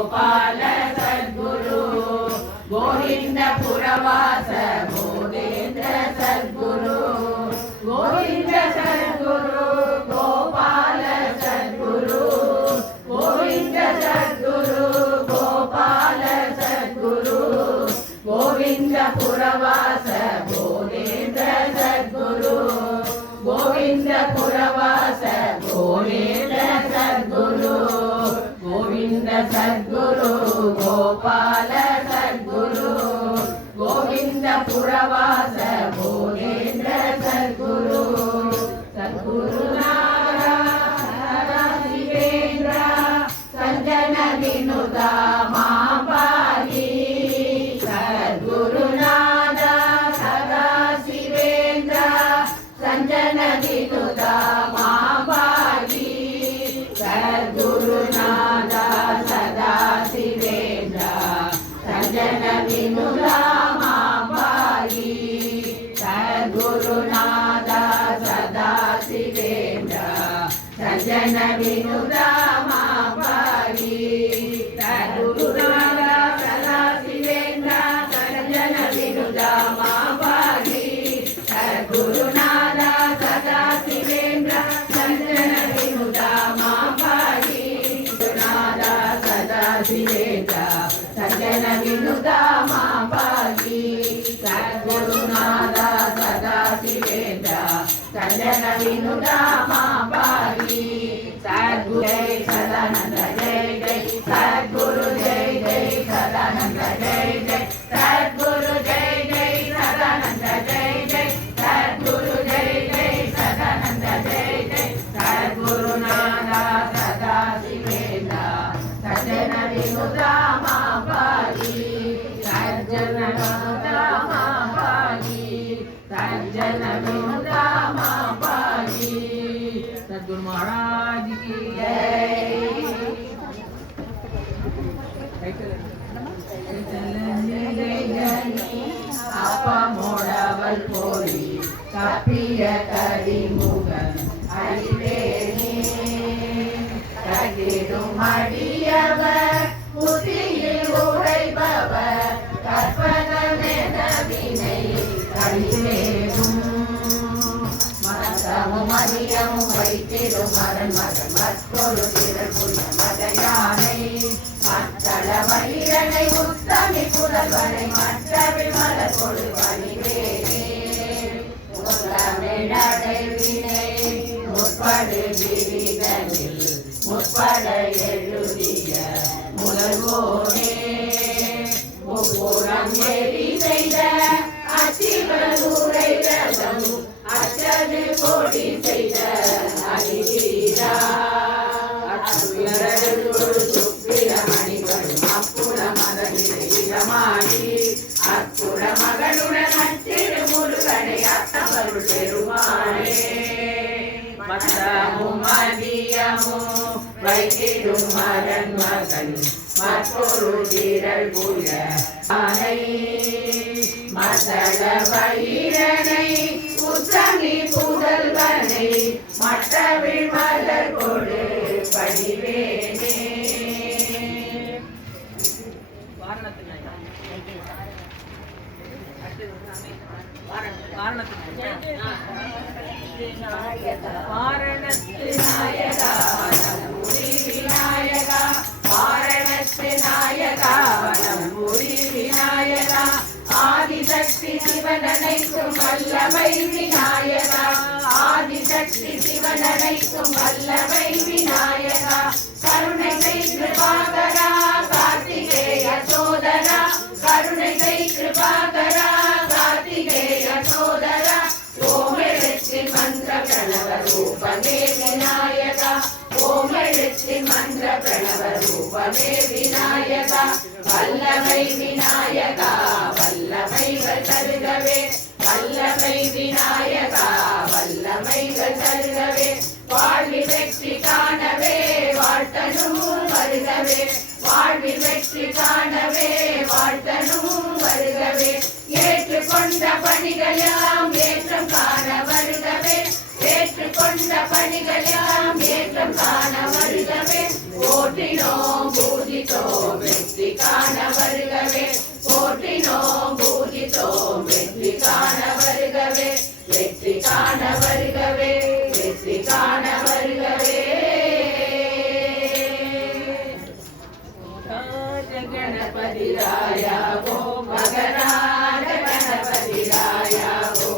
गोपाल सद्गुरु गोविंद पुरवास बोधेन्द्र सद्गुरु गोविंद सद्गुरु गोपाल सद्गुरु गोविंद सद्गुरु गोपाल सद्गुरु गोविंद पुरवास बोधेन्द्र सद्गुरु गोविंद पुरवास बोधेन्द्र सद्गुरु गोविंद सद्गुरु गोपाल सद्गुरु गोविंद पुरवास बोधेन्द्र सद्गुरु सद्गुरु शिवेन्द्र संजन विनुता मापाली सद्गुरुनाथ सदा शिवेन्द्र संजन विनुता मापाली सद्गुरुनाथ सदा शिवेन्द्र संजन विनुता मापाली सद्गुरुनाथ सदा शिवेन्द्र संजन विनुता मापाली सद्गुरुनाथ सदा शिवेन्द्र संजन विनुता मापाली सद्गुरुनाथ सदा शिवेन्द्र संजन विनुता मापाली गुरुनाथ सदा शिवेन्द्र संजन विनुता मापाली सद्गुरुनाथ सदा शिवेन्द्र संजन विनुता मापाली सद्गुरु जय सदानंद जय जय सद्गुरु जय जय सदानंद जय जय सद्गुरु जय जय सदानंद जय जय सद्गुरु जय जय सदानंद जय जय सद्गुरुनाथ सदा शिवेन्द्र सज्जन विनुता मापाली सज्जन विनुता मापाली सज्जन विनुता मापाली सद्गुरु महाराज की जय அப்பமோடவள் போரி கப்பிய கடிமுகன் அறிவேனே கட்டிடும் அடியவர் புத்தியில் உரைபவர் கற்பனமென வினை கழிவேகும் மனசமும் அதியமும் வைத்திடும் மரன் மகன் மற்றொரு திரள் புரிய மதையானை மத்தள மயிரனை உத்தமி புதல்வனை மற்றவில் மலர் கொடு பணிவேனே முத்தமிழடைவினை முற்படு விரிதனில் முற்பட எழுதிய முதல்வோனே முப்புறம் எரி செய்த அச்சிவூரை ரதம் அச்சது கொடி செய்த அதிதீரா அத்துயரொரு சுப்பிரமணிகளும் அப்புற மகனிடமாடி அப்புற மகளுடன் அச்சிறு முருகனை அத்தவருள் பெருமானே மத்தமும் மதியமும் வைத்திடும் மரன் மகன் மற்றொரு திரள் புய ஆனை மத்தள வயிரனை உத்தமி புதல்வனை மற்றவில் மலர் கொடு படிவேனே வாரணத்து நாயகா வனம்புரி விநாயகா வாரணத்து நாயகா வனம்புரி விநாயகா ஆதிசக்தி சிவனனைக்கும் வல்லவை விநாயகா ஆதிசக்தி சிவனனைக்கும் வல்லவை விநாயகா கருணை கிருபாகரா கார்த்திகேய சோதரா கருணை கிருபாகரா கார்த்திகேய சோதரா ஓமெழுத்தி மந்திர பிரணவ ரூபமே விநாயகா ஓமெழுத்தி மந்திர பிரணவ ரூபமே விநாயகா வல்லமை விநாயகா வல்லமைகள் தருகவே வல்லமை விநாயகா வல்லமைகள் தருகவே வாழ்வில் வெற்றி காணவே வாழ்த்தனும் வருகவே வாழ்வில் வெற்றி காணவே வாழ்த்தனும் வருகவே ஏற்றுக்கொண்ட பணிகளெல்லாம் ஏற்றம் காண வருகவே ஏற்றுக்கொண்ட பணிகளெல்லாம் ஏற்றம் காண வருகவே போற்றினோம் பூஜித்தோம் பூஜித்தோம் வெற்றி காண வருகவே போற்றினோம் பூஜித்தோம் வெற்றி காண வருகவே வெற்றி காண வருகவே வெற்றி காண வருகவே गणपति राया वो मगराज गणपति राया वो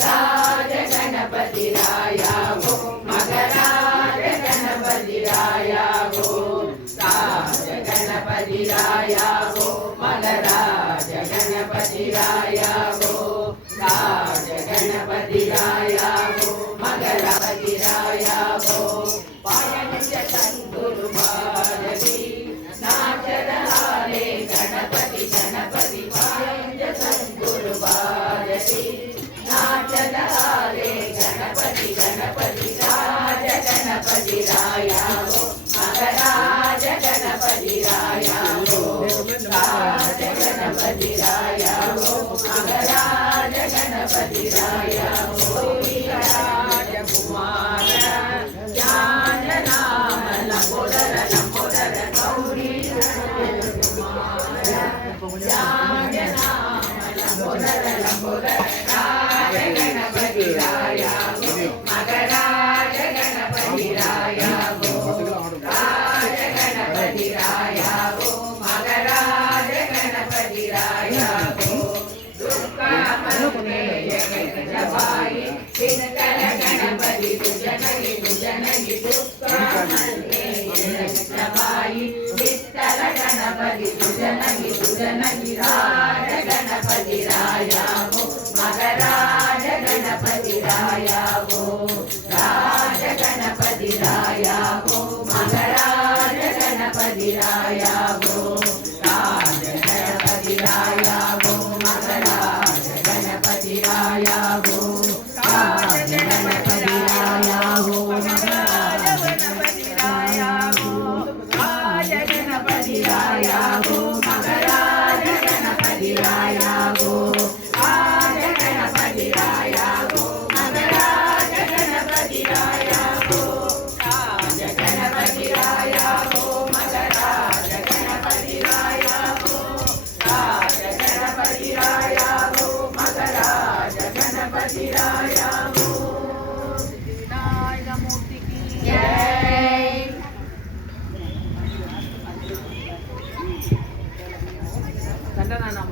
राज गणपति राया वो मगराज गणपति राया वो राज गणपति राया वो मगराज गणपति राया वो राज गणपति राया वो मगराज राया वो पायंच संगुरु भारती नाचरहारे गणपति गणपति पायंच संगुरु भारती नाचरहारे गणपति गणपति राज गणपति राया वो मगराज गणपति राया वो राज गणपति राया वो मगराज गणपति राया वो राज कुमार ज्ञान नाम लंबोदर लंबोदर गौरी ज्ञान नाम लंबोदर लंबोदर राज गणपति राया वो मगराज गणपति राया वो राज गणपति राया वो मगराज गणपति राया वो दुर्गा मरुगे जगत जवाई दिनकर गणपति दुजनगी दुजनगी दुर्गा मरुगे जगत जवाई विठ्ठल गणपति दुजनगी दुजनगी राज गणपति राया वो मगराज गणपति राया वो राज गणपति राया वो मगराज गणपति राया वो राज गणपति राया वो मगराज गणपति राया वो राज गणपति राया वो मगराज गणपति राया वो राज गणपति राया वो मगराज गणपति राया वो राज गणपति राया वो मगराज गणपति राया वो राज गणपति राया वो मगराज गणपति राया वो राज गणपति राया वो मगराज गणपति राया वो विनायक मूर्ति की जय దండనానా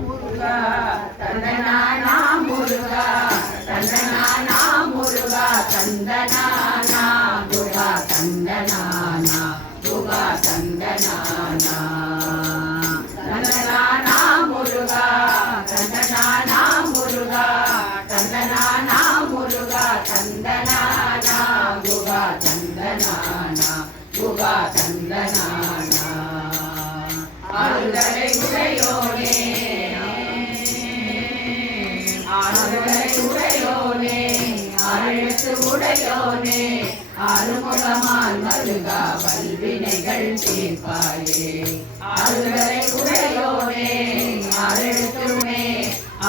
మురుగా తందనానా మురుగా తందనానా మురుగా తందనానా మురుగా తందనానా మురుగా తందనానా తందనానా మురుగా తందనానా మురుగా తందనానా మురుగా తందనానా మురుగా తందనానా முருகா தந்தனானா ஆறுதலை உடையோனே ஆறுதலை உடையோனே ஆரெழுத்து உடையோனே ஆறுமுகமான் மருகா வல்வினைகள் தீர்ப்பாயே ஆறுதலை உடையோனே ஆரெழுத்துமே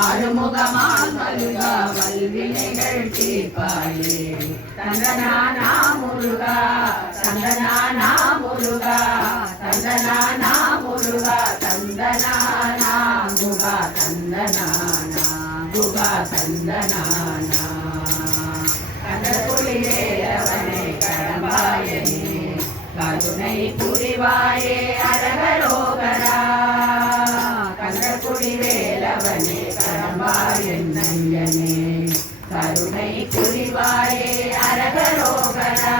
ஆறுமுகமான் மருகா வல்வினைகள் தீர்ப்பாயே தந்தனானா முருகா தந்தனானா முருகா தந்தனானா முருகா தந்தனானா முருகா தந்தனானா முருகா தந்தனானா கடற்குளிரேரவனே கடம்பாயனே கருணை புரிவாயே அரகரோகரா கடற்குளிரேரவனே கடம்பாயன் நஞ்சனே கருணை புரிவாயே அரகரோகரா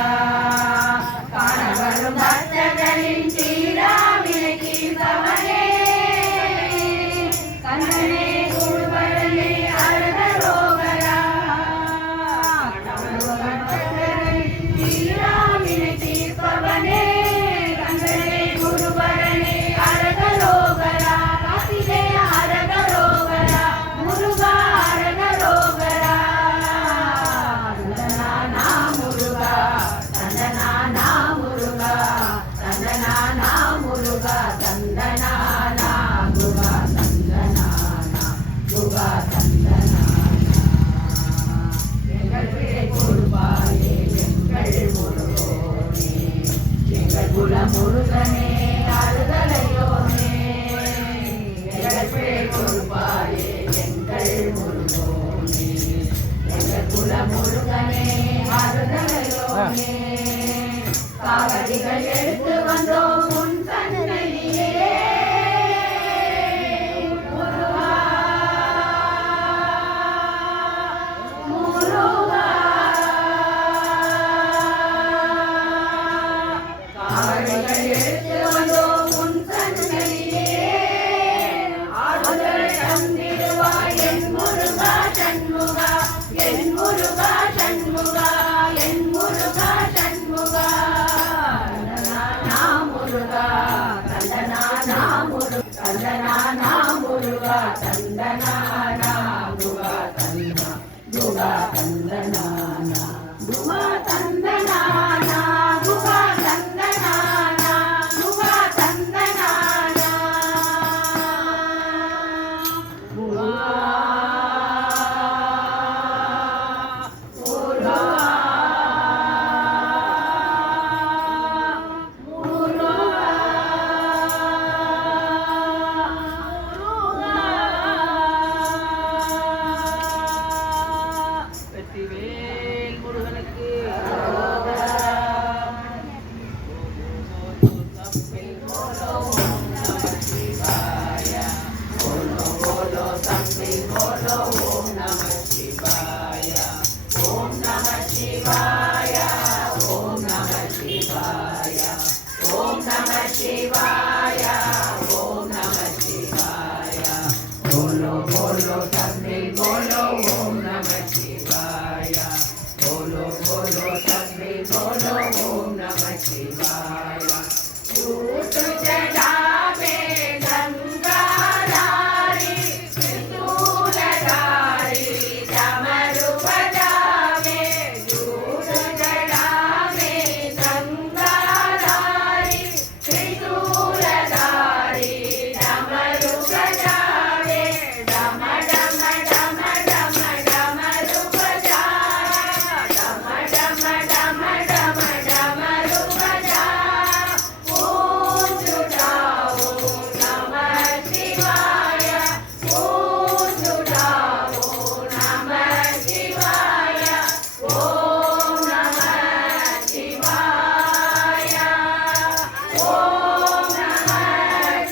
காணவரும் பக்தர்களின் தீராவினை தீர்ப்பவனே கண்ணனே குருபரனே அரகரோகரா காணவரும் பக்தர்களின் தீராவினை தீர்ப்பவனே கண்ணனே குருபரனே காவடிகள் எடுத்து வந்தோம் உன் சன்னதியிலே முருகா முருகா காவடிகள் எடுத்து வந்தோம் உன் சன்னதியிலே ஆடுதல் தந்திடுவாய் என் முருகா சண்முகா என் முருகா சண்முகா என் முருகா சண்முகா தந்தனா முருகா தந்தனா முருகா தந்தனா முருகா தந்தனா முருகா தந்தனா முருகா தந்தனா முருகா தந்தனா बोलो बोलो सब मिल बोलो ओम नमः शिवाय बोलो बोलो सब मिल बोलो ओम नमः शिवाय सूत जटावे गंगाधारी त्रिशूलधारी डमरू बजावे सूत जटावे गंगाधारी त्रिशूलधारी डमरू बजावे डम डम डम डम डमरू बजा डम डम डम डम डमरू बजा ओम जुटाओ नमः शिवाय ओम जुटाओ नमः शिवाय ओम नमः शिवाय ओम नमः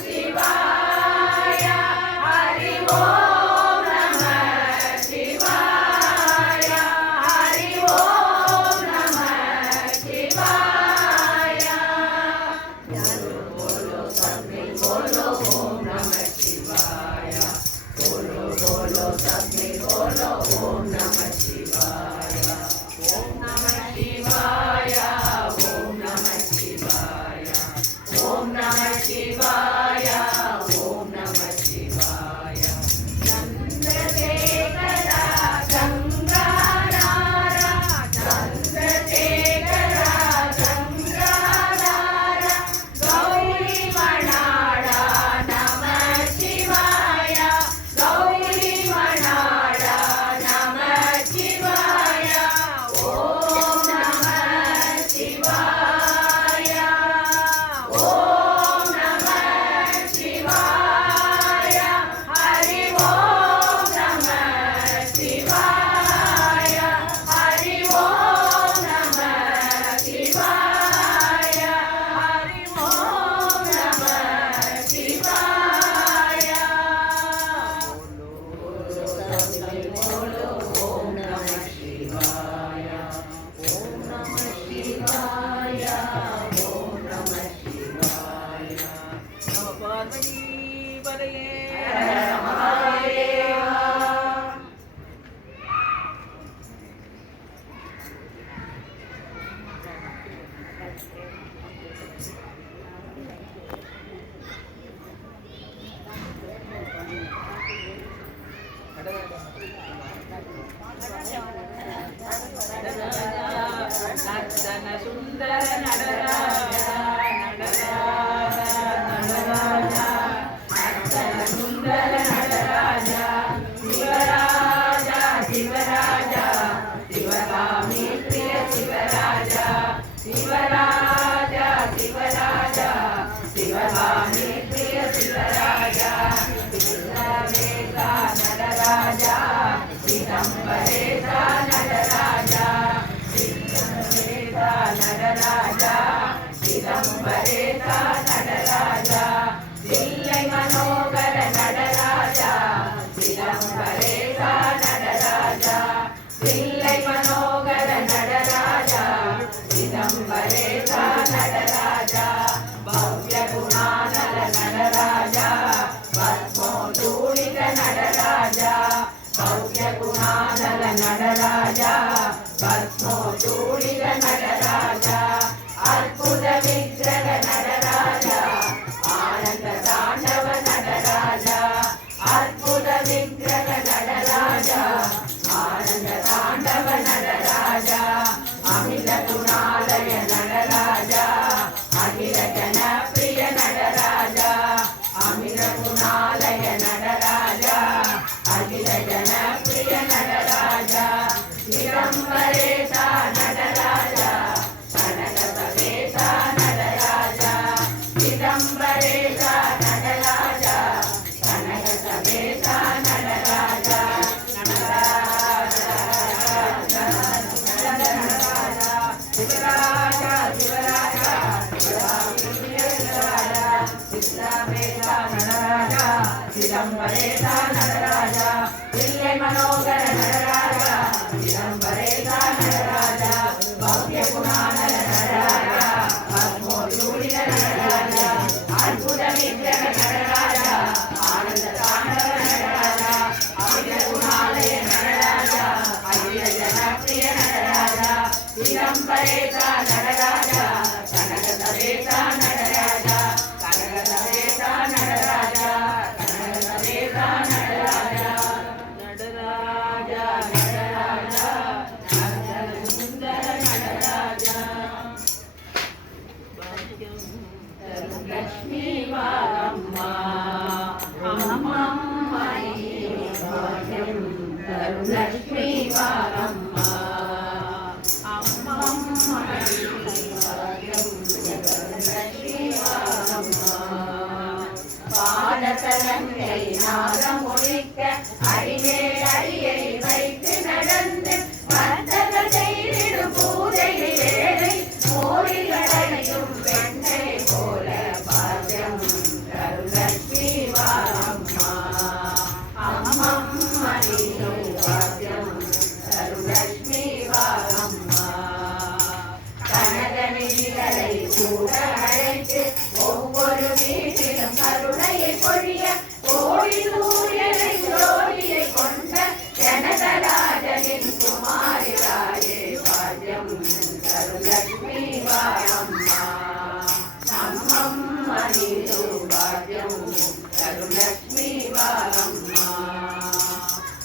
शिवाय हरि ओम नमः शिवाय हरि ओम नमः शिवाय बोलो सब मिल बोलो ओम नमः शिवाय बोलो बोलो सब मिल बोलो ओम नमः शिवाय ओम नमः शिवाय ओम नमः शिवाय ओम नमः शिवाय ओम नमः शिवाय चंद्रशेखरा गंगाधारा चंद्रशेखरा गंगाधारा गौरी मणाडा नमः शिवाय गौरी मणाडा नमः शिवाय ओम नमः शिवाय ओम नमः शिवाय हरि ओम नमः शिवाय हरि ओम नमः शिवाय हरि ओम नमः शिवाय बोलो ओम नमः शिवाय ओम नमः शिवाय ओम नमः शिवाय नमः पार्वती पतये हर महादेव नर्तन सुंदर नटराजा नटराजा नटराजा नर्तन सुंदर नटराजा शिवराजा शिवराजा शिवगामी प्रिय शिवराजा शिवराजा शिवराजा शिवगामी प्रिय शिवराजा चित्रवेदा नटराजा चिदंबरेदा नटराजा चित्रवेदा சிதம்பரேசா நடராஜா தில்லை மனோகர நடராஜா சிதம்பரேசா நடராஜா தில்லை மனோகர நடராஜா சிதம்பரேசா நடராஜா பவ்ய குணாநல நடராஜா பத்மோதூளித நடராஜா பவ்ய குணாநல நடராஜா பத்மோதூளித நடராஜா அற்புத விக்கிரக நடராஜா ஆனந்த தாண்டவ நடராஜா அற்புத விக்கிரக நடராஜா ஆனந்த தாண்டவ நடராஜா அமித குணாலய நடராஜா அகில ஜனப்பிரிய நடராஜா அமித குணாலய நடராஜா அகில ஜனப்பிரிய நடராஜா சிதம்பரேசா நடராஜா கனகசபேசா நடராஜா சிதம்பரேசா நடராஜா கனகசபேசா நடராஜா சிவராஜா சிவராஜா சிதம்பரேசா நடராஜா சிதம்பரேசா நடராஜா தில்லை மனோகர நடராஜா சிதம்பரேசா நடராஜா பவ்ய குணாநல நடராஜா பத்மோதூளித நடராஜா அற்புத விக்கிரக நடராஜா ஆனந்த தாண்டவ நடராஜா அமித குணாலய நடராஜா அகில ஜனப்பிரிய நடராஜா சிதம்பரேசா நடராஜா கனகசபேசா நடராஜா கனகசபேசா நடராஜா கனகசபேசா நடராஜா நடராஜா நடராஜா சுந்தர நடராஜா லக்ஷ்மி வாரம்மா அம்மம்மணி பாக்கியம் லக்ஷ்மி வாரம்மா அம்மம்மணி பாக்கியம் லக்ஷ்மி வாரம்மா பாடதலங்கை நாதம் ஒழிக்க அடியே அடியை வைத்து நடந்து வர்த்தக செய்திடும் பூஜையை வேலை கோடிகளையும் வெண்ணை போல பாக்கியம் லக்ஷ்மி வாரம்மா அம்மம்மணி பாக்கியம் லக்ஷ்மி வாரம்மா கனக நிதிகளை கூட அழைத்து ஒவ்வொரு வீட்டிலும் கருணையை பொழிய கோடி சூரியனை ஜோதியை கொண்ட ஜனகராஜனின் குமாரிராயே பாக்கியம் லக்ஷ்மி வாரம்மா அம்மம்மணி பாக்கியம் லக்ஷ்மி வாரம்மா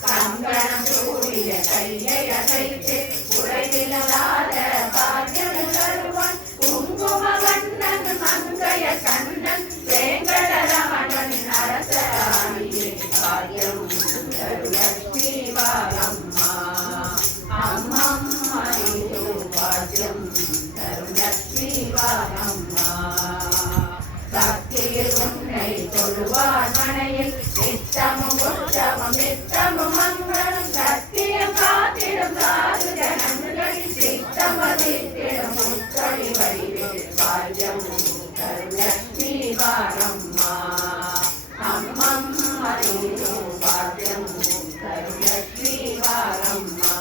கங்கணம் சூரிய கையை அசைத்து உரையில்லாத பாக்கியம் தருவான் குங்கும வண்ணன் மங்கைய கண்ணன் வேங்கடரமணன் அரசராணியே பாக்கியம் லக்ஷ்மி வாரம்மா அம்மம்மணி பாக்கியம் லக்ஷ்மி வாரம்மா பக்தியில் உன்னை தொழுவார் மனையில் நித்தமும் உற்சவம் நித்தமும் மங்களம் சத்தியம் காத்திடும் சாது ஜனங்கள் சித்தமதித்திடும் முத்தொழி வடிவில் பாக்கியம் லக்ஷ்மி வாரம்மா அம்மம்மணி பாக்கியம் லக்ஷ்மி வாரம்மா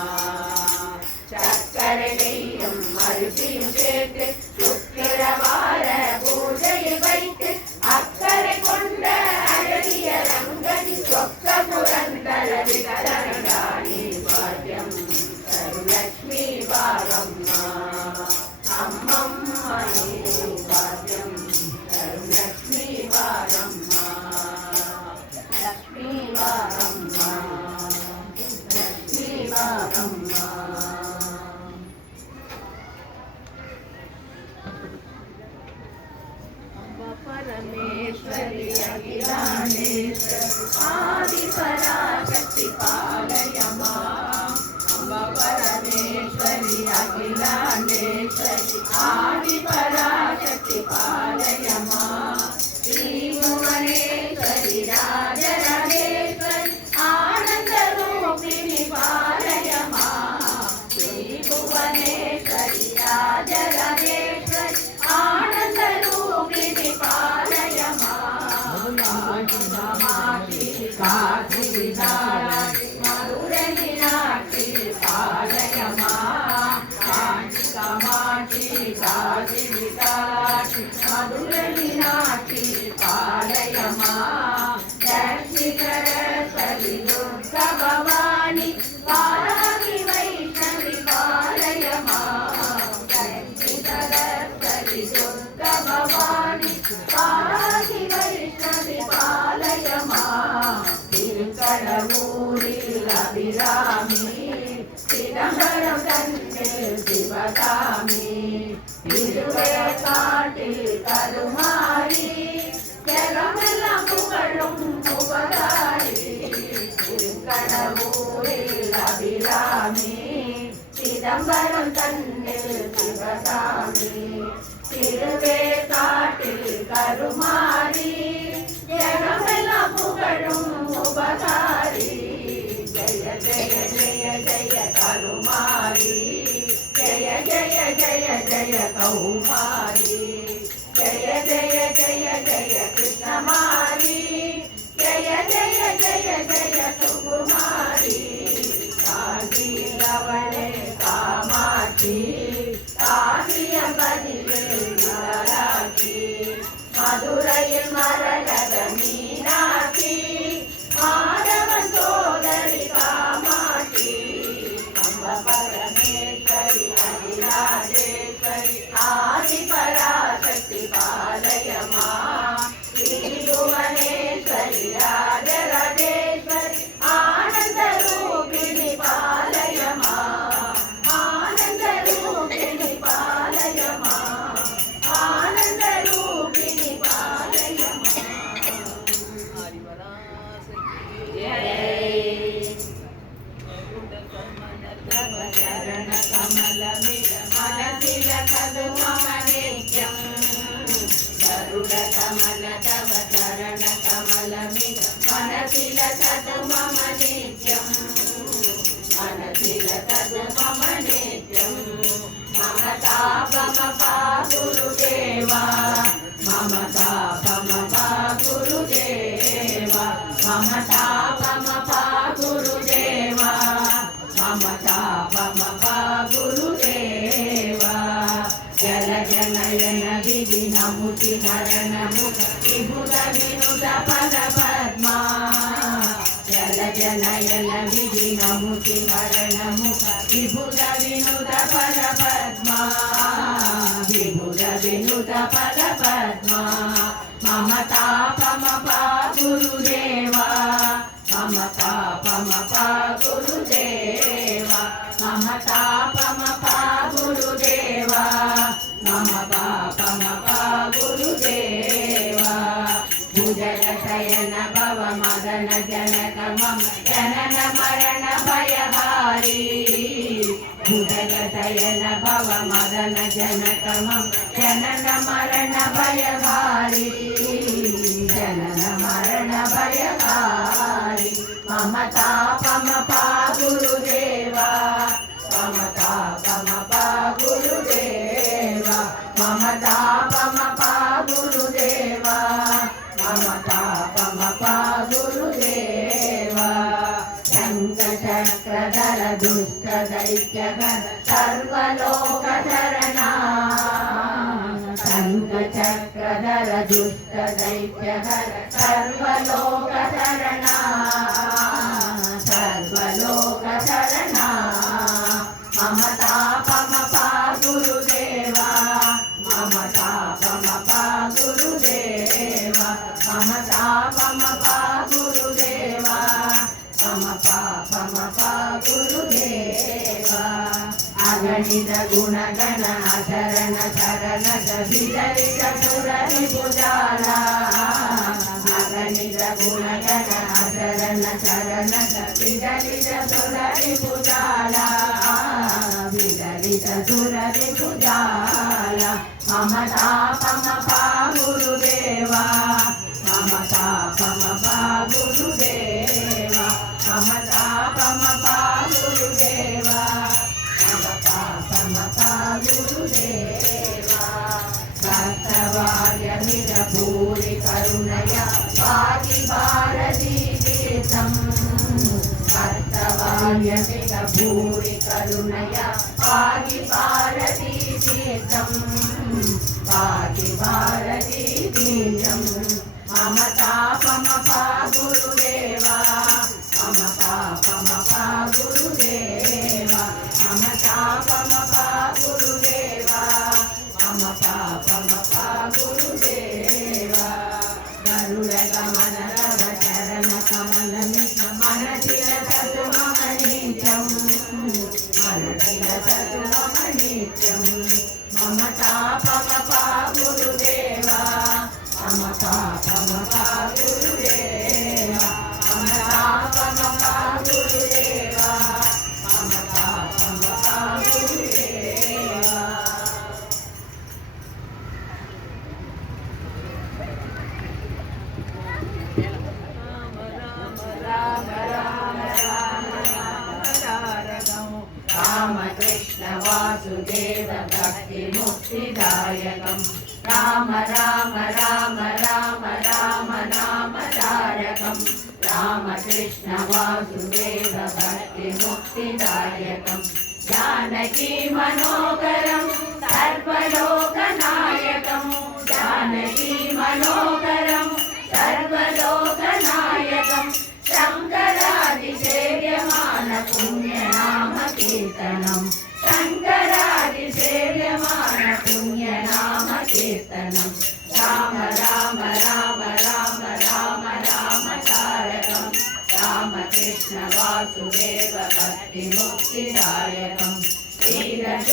சக்கரை நெய்யும் அரிசியும் சேர்த்து சுக்கிரவார பூஜையில் வைத்து அக்கறை கொண்ட அழகிய ரங்கன் சொக்க புரந்தர விகரணி பாக்கியம் லக்ஷ்மி வாரம்மா அம்மம்மணி பாக்கியம் லக்ஷ்மி வாரம்மா லக்ஷ்மி வாரம்மா லக்ஷ்மி வாரம்மா परमेश्वरी अखिलांडेश्वरी आदि पराशक्ति पालय मां अम्ब परमेश्वरी अखिलांडेश्वरी आदि पराशक्ति पालय मां श्री भुवनेश्वरी राजराजेश्वरी आनंद रूपिणी पालय मां श्री भुवनेश्वरी राजराजेश्वरी आनंद మీనాక్షి కాశీ విశాలాక్షి మధుర మీనాక్షి పాలయమా లక్ష్మీ సరస్వతి దుర్గా భవాని పాలకి వైష్ణవి పాలయమా లక్ష్మీ సరస్వతి దుర్గా భవాని పాలకి వైష్ణవి పాలయమా తిరుకడవూరి అభిరామి చిదంబరం కన్నెల్ శివగామి திருவேற்காட்டி கருமாரி ஜெகமெல்லாம் புகழும் புகழாரி திருக்கடவூரில் அபிராமி சிதம்பரம் தன்னில் சிவகாமி திருவேற்காட்டில் கருமாரி ஜெகமெல்லாம் புகழும் உபகாரி ஜெய ஜெய ஜெய ஜெய கருமாரி जय जय जय जय कौमारी जय जय जय जय कृष्णमारी जय जय जय जय सुकुमारी काली लवणे कामाक्षी कालियपदिवे नाराक्षी मधुरैயில் மரகத மீனாட்சி மாதவன் சோதரி காமாட்சி அம்ப பரமேஸ்வரி राजेश्वरी आदि पराशक्ति पालयमा श्रीभुवनेश्वरी राजराजेश्वरी आनंद रूपिणी पालयमा आनंद रूपिणी पालयमा आनंद रूपिणी पालयमा चरण कमल मनसिल कदुमनित्यं गरुड कमल तव चरण कमल मनसिल कदुमनित्यं मनसिल कदुमनित्यं मम तापम पा गुरुदेवा मम तापम पा गुरुदेवा मम तापम पा गुरुदेवा मम तापम पा गुरुदेवा जल जनयन विधिनमुति धरण मुख विभुत विनुत पद पद्मा जल जनयन विधिनमुति धरण मुख विभुत विनुत पद पद्मा विभुत विनुत पद पद्मा मम तापम पा गुरुदेवा मम तापम पा गुरुदेवा मम तापम पा गुरुदेवा मम तापम पा गुरुदेवा भुजग शयन भव मदन जनक मम जनन मरण भयहारी भुजग शयन भव मदन जनक मम जनन मरण भयहारी जनन मरण भयहारी मम तापम पा गुरुदेवा मम तापम पा गुरुदेवा मम तापम पा गुरुदेवा मम तापम पा गुरुदेवा शंख चक्रधर दुष्ट दैत्यगण सर्वलोक शरणा शंख चक्रधर दुष्ट दैत्यगण सर्वलोक शरणा सर्वलोक शरणा मम तापम पा गुरुदेवा मम तापम पा गुरुदेवा मम तापम पा गुरुदेवा मम तापम पा गुरुदेवा अगणित गुणगण शरण शरण विदलित सुररि भुजाला अगणित गुणगण शरण शरण विदलित सुररि भुजाला विदलित सुररि भुजाला मम तापम पा गुरुदेवा मम तापम पा गुरुदेवा मम तापम पा गुरुदेवा मम तापम पा गुरुदेवा कर्तवार्यमिद भूरि करुणया पाहि भारती तीर्थं कर्तवार्यमिद भूरि करुणया पाहि भारती तीर्थं पाति भारती तीर्थं मम तापमपा गुरुदेवा मम पापमपा गुरुदेवा मम तापमपा गुरुदेवा मम पापमपा गुरुदेवा गरुडगमन तव चरण कमलमिह मनसि रसतु मम नित्यं मनसि रसतु मम नित्यं मम तापमपा गुरुदेवा मम पापमपा गुरुदेवा मम तापमपा गुरुदेवा मम पापमपा गुरुदेवा राम कृष्ण वासुदेव भक्ति मुक्तिदायकं राम राम राम राम राम नाम तारकं राम कृष्ण वासुदेव भक्ति मुक्तिदायकं जानकी मनोहरं सर्वलोकनायकं जानकी मनोहरं सर्वलोकनायकं शङ्करादिसेव्यमान पुण्यनाम कीर्तनं शङ्करादिसेव्यमान पुण्यनाम कीर्तनं राम राम राम राम राम राम तारकं राम कृष्ण वासुदेव भक्ति मुक्तिदायकं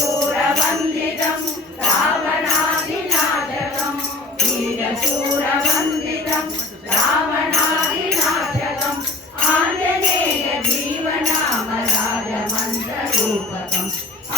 वीरशूरवन्दितं रावणादिनाशकं वीरशूरवन्दितं रावणादिनाशकम् आञ्जनेय जीवनाम राजमन्त्ररूपकम्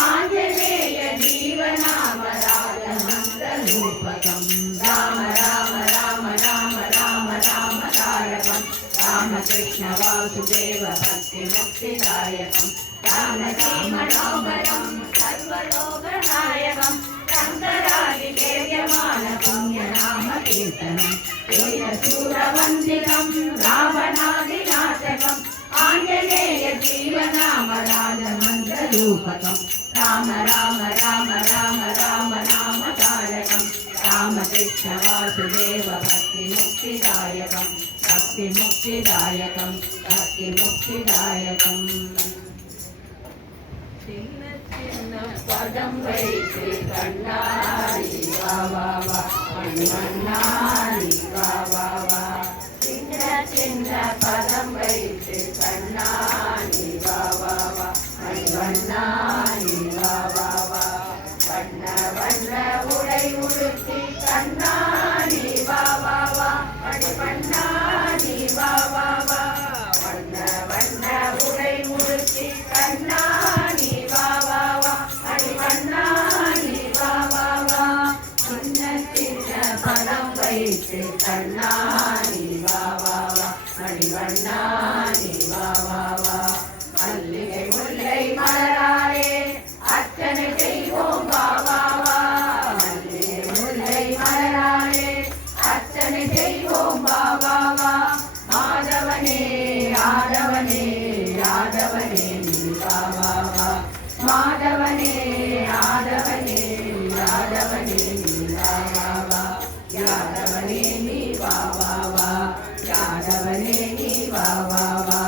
आञ्जनेय जीवनाम राजमन्त्ररूपकम् राम राम राम राम राम राम तारकम् रामकृष्ण वासुदेव भक्ति मुक्तिदायकम् जानकी मनोहरं सर्वलोकनायकं शङ्करादिसेव्यमान पुण्यनाम कीर्तनं वीरशूरवन्दितं रावणादिनाशकम् आञ्जनेय जीवनाम राजमन्त्ररूपकम् राम राम राम राम राम नाम तारकं रामकृष्ण वासुदेव भक्ति मुक्तिदायकं भक्ति मुक्तिदायकं भक्ति मुक्तिदायकम् చిన్న చిన్న पदं वैसे कण्णारि वा वा वा मणिवन्नानि वा वा वा चिन्न चिन्न पदं वैसे कण्णानि वा वा वा मणिवन्नानि वा वा वा वर्ण वर्ण उडै उडुत्ति कण्णानि वा वा वा मणिवन्नानि वा वा वा वर्ण वर्ण उडै उडुत्ति कण्णानि वा वा वा मणिवन्नानि वा वा वा चिन्न चिन्न पदं वैसे कण्णानि वा वा वा मणिवन्नानि वा वा वा मल्लिगै मुल्लै मलरारे अर्चने செய்வோம் வா வா வா மல்லிகை முல்லை மலராலே अर्चने செய்வோம் வா வா வா மாதவனே யாதவனே யாதவனே நீ வா வா வா மாதவனே யாதவனே யாதவனே நீ வா வா வா யாதவனே நீ வா வா வா யாதவனே நீ வா வா வா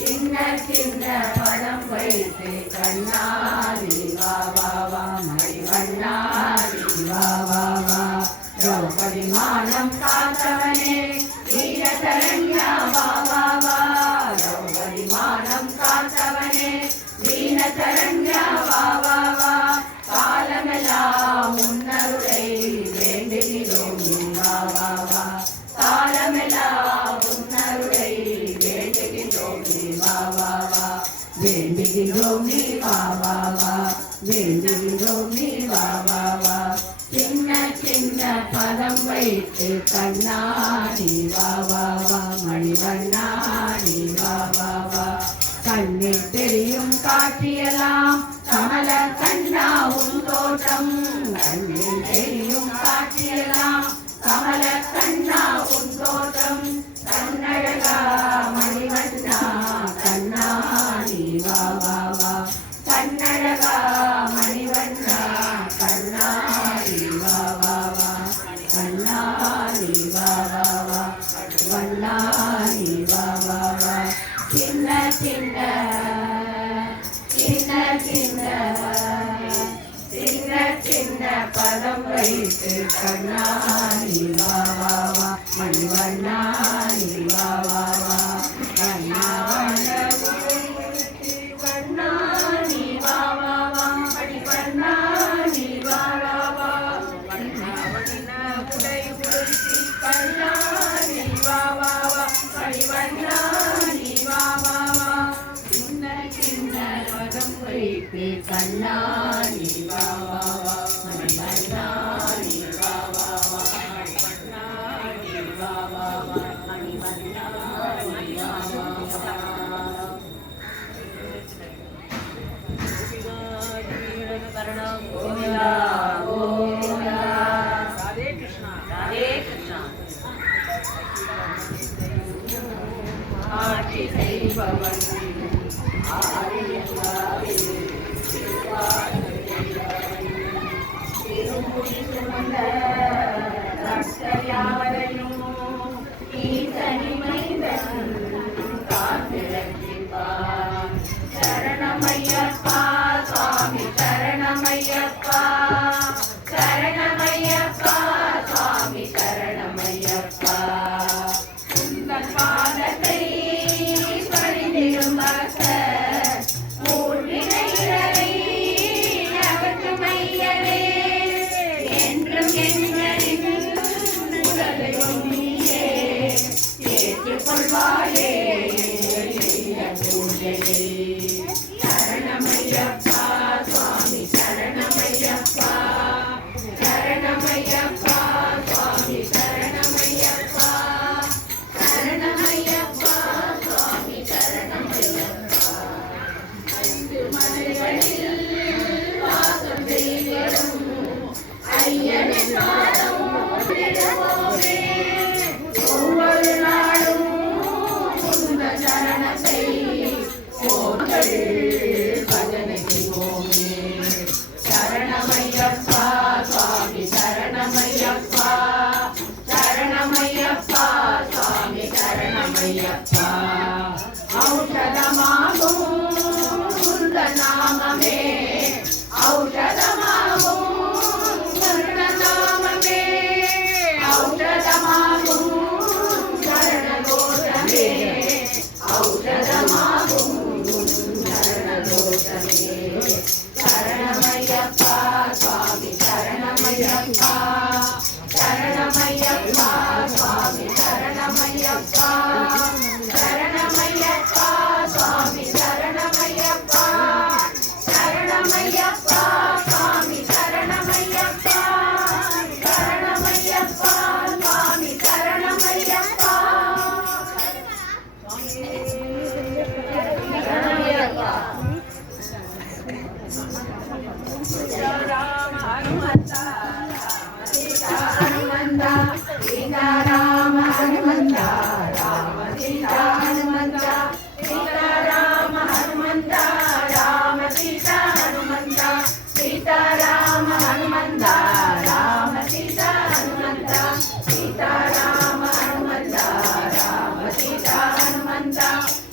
சின்ன சின்ன பதம் வைத்து கண்ணாடி வா வா வா மணிவண்ணாடி வா வா வா திரௌபதி மானம் காத்தவனே வீரசரண்யா வா வா வா திரௌபதி மானம் காத்தவனே வீரசரண்யா வா வா வா காலமெல்லாம் உன்னருளை வேண்டுகிறோம் வா வா வா காலமெல்லாம் உன்னருளை வேண்டுகிறோம் வா வா வா வேண்டுகிறோம் நீ வா வா வா வேண்டுகிறோம் நீ வா வா வா சின்ன சின்ன பதம் வைத்து கண்ணாடி வா வா வா மணிவண்ணாடி வா வா வா கண்ணில் தெரியும் காட்சியெல்லாம் கமல கண்ணா உன் தோற்றம் கண்ணில் தெரியும் காட்சியெல்லாம் கமல கண்ணா உன் தோற்றம் கண்ணழகா மணிவண்ணா கண்ணா நீ வா வா வா கண்ணழகா மணிவண்ணா கண்ணா பதம் வைத்து கண்ணாடி வா வா வா மணிவண்ணாடி வா வா வா கண்ணாடி வா வா வா மணிவண்ணாடி வா வா வா உடை உடுத்தி கண்ணாடி வா வா வா மணிவண்ணாடி வா வா வா சின்ன சின்ன பதம் வைத்து கண்ணாடி வா வா வா மணிவண்ணாடி வா வா வா மணிவண்ணாடி வா வா வா மணிவண்ணாடி வா வா வா கரணம் கோவிந்தா கோவிந்தா ராதே கிருஷ்ணா ராதே கிருஷ்ணா ஆட்சி செய்பவன் திருமுடி சுமந்த ரட்சயாவரையும் ஈசனி மைந்தன் காத்திரட்சிப்பான் சரணமையப்பா சுவாமி சரணமையப்பா சரணமையப்பா சுவாமி சரணமையப்பா உந்தன் பாதத்தை பணிந்திடும் பக்தர் ஊர்வினைகளை அவற்றும் மையனே என்றும் எங்களின் உடலையும் நீயே ஏற்றுக்கொள்வாயே பூஜையை சரணமையப்பா சுவாமி சரணமையப்பா சரணமையப்பா சுவாமி சரணமையப்பா சரணமையப்பா சுவாமி சரணமையப்பா ஐந்து மலைகளில் வாசம் செய்திடும் ஐயனின் பாதம் விடுவோமே ஒவ்வொரு நாளும் உந்த சரணத்தை போர்கள் பஜனை செய்வோமே சரணமையப்பா சுவாமி சரணமையப்பா சரணமையப்பா சுவாமி சரணமையப்பா ஔஷதமாகும் உந்த நாமமே ஔஷதமாகும் கருண நாமமே ஔஷதமாகும் சரணதோஷமே ஔஷதமாகும் சரணதோஷமே சரணமையப்பா சுவாமி சரணமையப்பா சரணமையப்பா சுவாமி சரணமையப்பா சரணமையப்பா சுவாமி சரணமையப்பா சரணமையப்பா சுவாமி சரணமையப்பா சரணமையப்பா சுவாமி சரணமையப்பா சரணமையப்பா ராம ஹனுமந்தா சீதா ஹனுமந்தா சீதா ராம ஹனுமந்தா ராம சீதா ஹனுமந்தா சீதா ராம ஹனுமந்தா ராம சீதா ஹனுமந்தா சீதா ராம ஹனுமந்தா ராம சீதா ஹனுமந்தா சீதா ராம ஹனுமந்தா ராம சீதா ஹனுமந்தா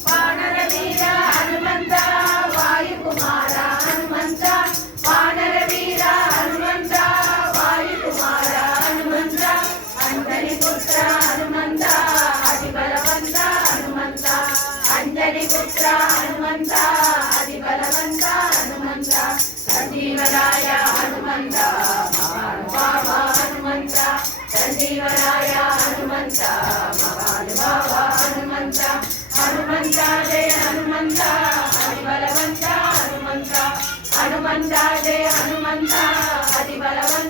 வானர வீர హనుమంతా వాయుకుమార హనుమంతా వానర వీర హనుమంతా వాయుకుమార హనుమంతా అంజని పుత్ర హనుమంతా అతి బలవంత హనుమంతా అంజని పుత్ర హనుమంతా అతి బలవంత హనుమంతా సంజీవరాయ హనుమంతా మహానుభావ హనుమంతా సంజీవరాయ హనుమంతా మహానుభావ హనుమంతా హనుమంతా జయ హనుమంతా అతి బలవంత హనుమంతా హనుమంతా జయ హనుమంతా అతి బలవంత